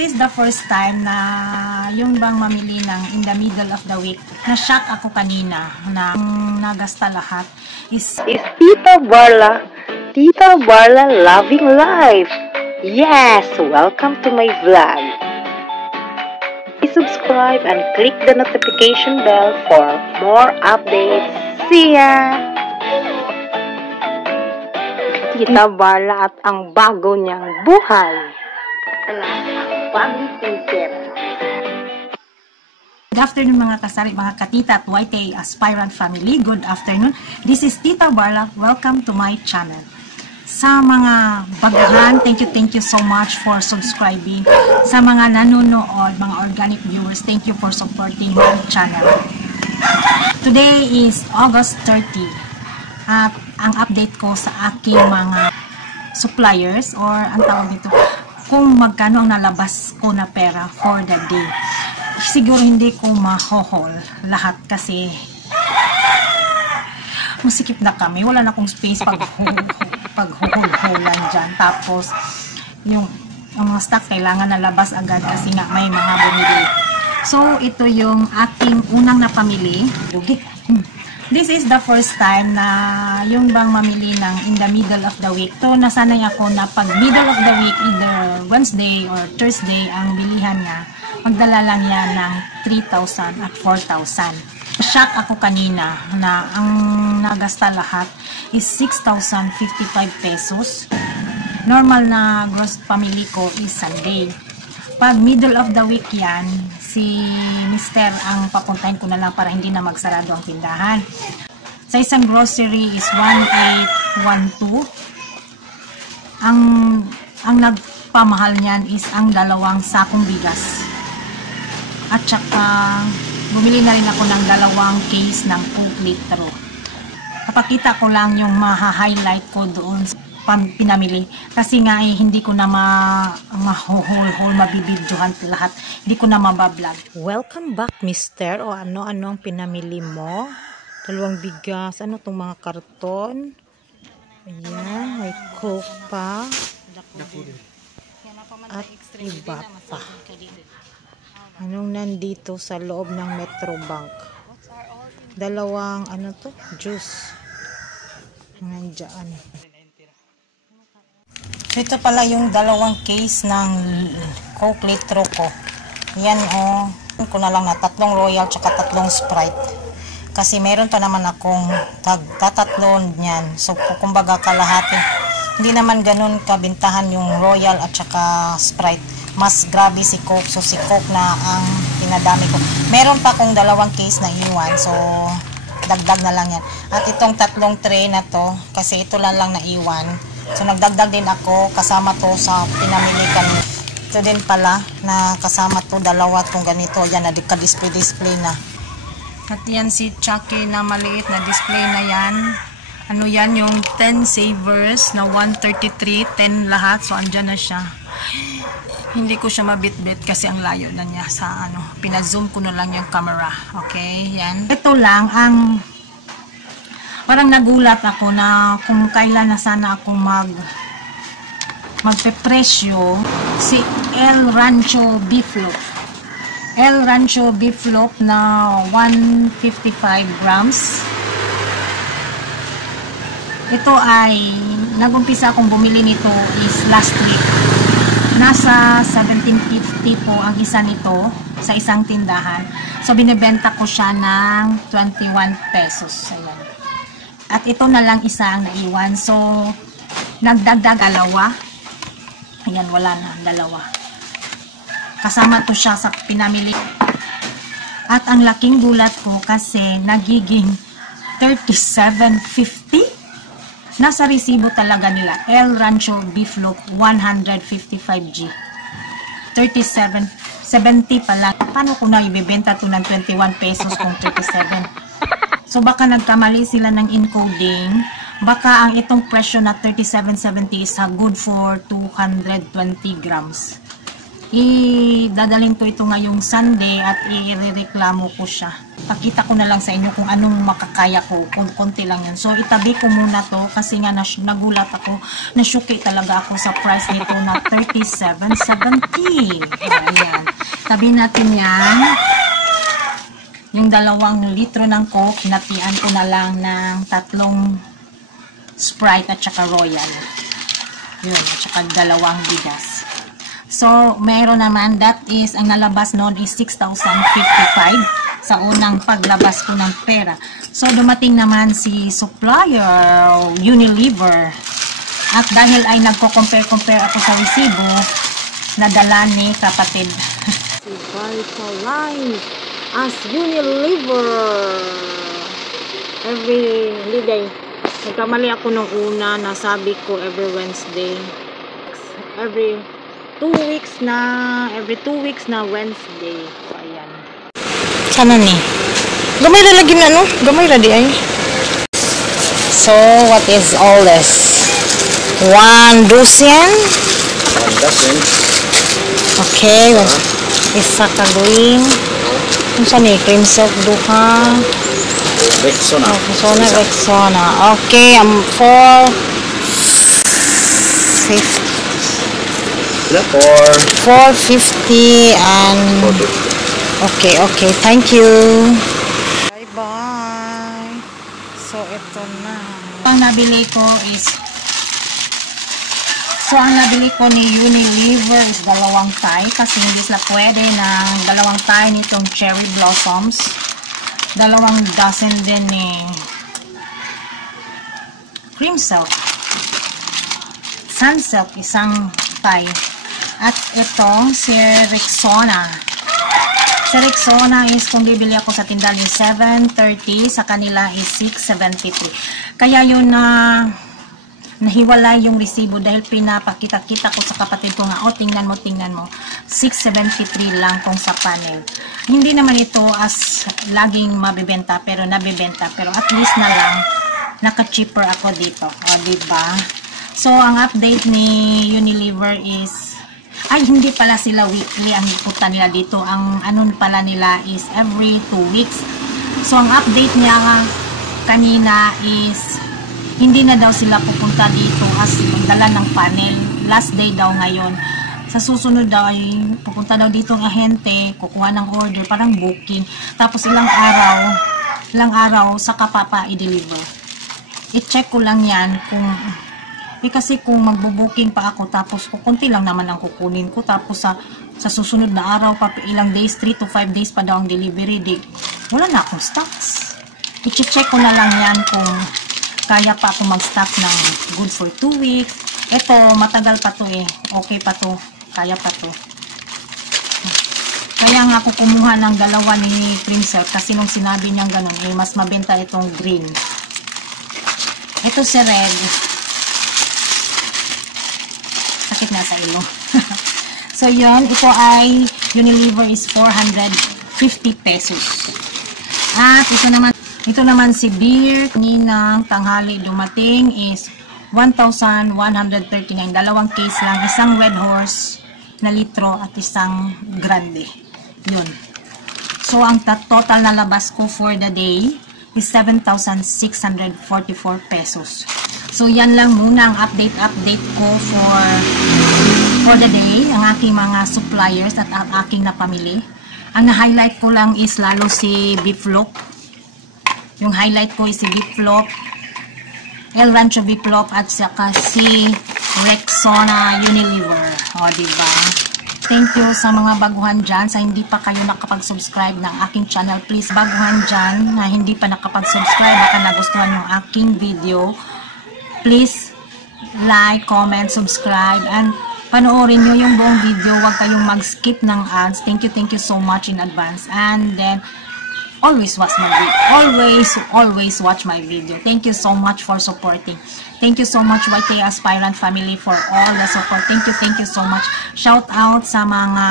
is the first time na yung bang mamili ng in the middle of the week. Na-shock ako kanina na nagasta lahat is Tita Barla. Tita Barla Loving Life. Yes, welcome to my vlog. Please subscribe and click the notification bell for more updates. See ya! Tita Barla at ang bago niyang buhay. Bagong isip. Good afternoon mga kasari, mga katita at YTA aspirant family. Good afternoon. This is Tita Barla. Welcome to my channel. Sa mga baguhan, thank you so much for subscribing. Sa mga nanonood, mga organic viewers, thank you for supporting my channel. Today is August 30. At ang update ko sa aking mga suppliers or ang tawag dito, kung magkano ang nalabas ko na pera for the day. Siguro hindi ko mahohol lahat kasi masikip na kami. Wala na akong space paghuhol-hulan dyan. Tapos, yung mga stock kailangan nalabas agad kasi nga may mga bumili. So, ito yung aking unang napamili. This is the first time na yung bang mamili ng in the middle of the week. So, nasanay ako na pag middle of the week, either Wednesday or Thursday, ang bilihan nga, magdala lang yan ng 3,000 at 4,000. Shock ako kanina na ang nagasta lahat is 6,055 pesos. Normal na gross pamili ko is Sunday. Pag middle of the week yan, si Mr. ang papuntahin ko na lang para hindi na magsarado ang tindahan. Sa isang grocery is 1,812. Ang nagpamahal niyan is ang 2 sakong bigas. At saka bumili na rin ako ng 2 case ng Coke litro. Kapakita ko lang yung maha-highlight ko doon sa pinamili. Kasi nga hindi ko na ma-haul, mabibidyohan lahat. Hindi ko na mabablog. Welcome back, mister. O ano ang pinamili mo? 2 bigas. Ano tong mga karton? Ayan, may Coke pa. At iba pa. Anong nandito sa loob ng Metro Bank? 2 juice. Nandiyan. Ito pala yung 2 case ng Coke litro ko. Yan ko na lang na 3 Royal tsaka 3 Sprite. Kasi meron pa naman akong tatatlo niyan. So kumbaga kalahati. Hindi naman ganun kabintahan yung Royal at tsaka Sprite. Mas grabe si Coke. So si Coke na ang pinadami ko. Meron pa akong 2 case na iwan. So dagdag na lang yan. At itong 3 tray na to, kasi ito lang naiwan. So nagdagdag din ako kasama to sa pinamili kami. Ito din pala na kasama to 2 kung ganito. Yan na display na. At yan si Chucky na maliit na display na yan. Ano yan yung 10 savers na 133, 10 lahat. So andyan na siya. Hindi ko siya mabit-bit kasi ang layo na niya sa pina-zoom ko na lang yung camera. Okay, yan. Ito lang ang parang nagulat ako na kung kailan na sana ako magpe-presyo si El Rancho Beef Loaf. El Rancho Beef Loaf na 155 grams. Ito ay nagumpisa akong bumili nito is last week. Nasa 17.50 po ang isa nito sa isang tindahan. So binebenta ko siya ng 21 pesos. Ayan. At ito na lang isa ang naiwan. So, nagdagdag 2. Ayan, wala na, 2. Kasama to siya sa pinamili. At ang laking gulat ko kasi nagiging 37.50. Nasa resibo talaga nila. El Rancho Beef Loaf 155G. 37.70 pa lang. Paano ko na ibebenta to ng 21 pesos kung 37? So baka nagkamali sila ng encoding. Baka ang itong presyo na 37.70 is good for 220 grams. idadaling ko ito ngayong Sunday at irereklamo ko siya. Pakita ko na lang sa inyo kung anong makakaya ko, kung konti lang yan. So itabi ko muna to kasi nga nagulat ako, nasyuki talaga ako sa price nito na 37.70. Ayan. Tabi natin yan. Yung 2 litro ng Coke, hinatian ko na lang ng 3 Sprite at saka Royal. Yun, at saka 2 bigas. So, meron naman, that is, ang nalabas noon is 6,055 sa unang paglabas ko ng pera. So, dumating naman si supplier, Unilever. At dahil ay nagko-compare ako sa resibo, nadala ni kapatid. Si Vitalife as Unilever. Every day. Nagkamali ako nung una, nasabi ko every Wednesday. Every 2 weeks na Wednesday. So, ayan. Sana ni. Gamay ra lagi na, no? Gamay ra di ay. So, what is all this? 1 dozen? 1 dozen. Okay. Isa ka green. Kung saan eh? Cream silk duha. Rexona. Rexona. Okay. 450 and 450. Okay, thank you. Bye-bye. So, ito na. Ang nabili ko ni Unilever is 2 tie kasi hindi sila pwede ng 2 tie nitong cherry blossoms. 2 dozen din ni cream silk. Sunsilk, 1 tie. At ito, si Rexona. Si Rexona is, kung bibili ako sa tindahan is 730, sa kanila is 673. Kaya yun na nahiwalay yung resibo dahil pinapakita-kita ko sa kapatid ko nga, tingnan mo. 673 lang kung sa panel. Hindi naman ito as laging mabibenta, pero nabibenta. Pero at least na lang, naka-cheaper ako dito. O, diba? So, ang update ni Unilever is, ay, hindi pala sila weekly ang ipunta nila dito. Ang ano pala nila is every 2 weeks. So, ang update niya kanina is, hindi na daw sila pupunta dito as magdala ng panel. Last day daw ngayon. Sa susunod daw ay pupunta daw dito ang ahente, kukuha ng order, parang booking. Tapos ilang araw, saka pa i-deliver. I-check ko lang yan kung kasi kung magbo-booking pa ako tapos kukunti lang naman ang kukunin ko tapos sa susunod na araw pa ilang days, 3 to 5 days pa daw ang delivery date, wala na akong stocks. I-check ko na lang yan kung kaya pa ako mag-stock ng good for 2 weeks. Ito, matagal pa to eh. Okay pa to. Kaya pa to. Kaya nga ako kumuha ng 2 ni cream silk kasi nung sinabi niyang ganun, eh, mas mabenta itong green. Ito si red. Sakit na sa ilong. So, yun. Ito ay Unilever is 450 pesos. At ito naman si beer. Kaninang tanghali dumating is 1,139. 2 case lang. Isang Red Horse na litro at isang grande. Yun. So, ang total na labas ko for the day is 7,644 pesos. So, yan lang muna ang update ko for the day, ang aking mga suppliers at ang aking napamili. Ang na-highlight ko lang is lalo si Beef Loaf. Yung highlight ko is si Beef Loaf, El Rancho Beef Loaf at saka si Rexona Unilever. O, diba? Thank you sa mga baguhan dyan. Sa hindi pa kayo nakapag-subscribe ng aking channel, please baguhan dyan na hindi pa nakapag-subscribe, baka nagustuhan yung aking video. Please like, comment, subscribe, and panoorin nyo yung buong video. Huwag kayong mag-skip ng ads. Thank you so much in advance. And then, always watch my video. Always watch my video. Thank you so much for supporting. Thank you so much, YK Aspirant family, for all the support. Thank you so much. Shout out sa mga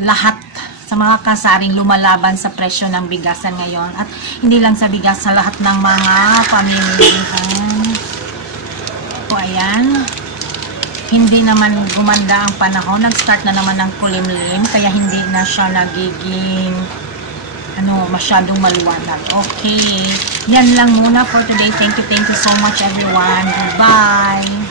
lahat, sa mga kasaring lumalaban sa presyo ng bigasan ngayon. At hindi lang sa bigas, sa lahat ng mga pamilihan. O, ayan. hindi naman gumanda ang panahon. Nag-start na naman ng kulimlim, kaya hindi na siya nagiging masyadong maliwanag. Okay. Yan lang muna for today. Thank you so much everyone. Goodbye.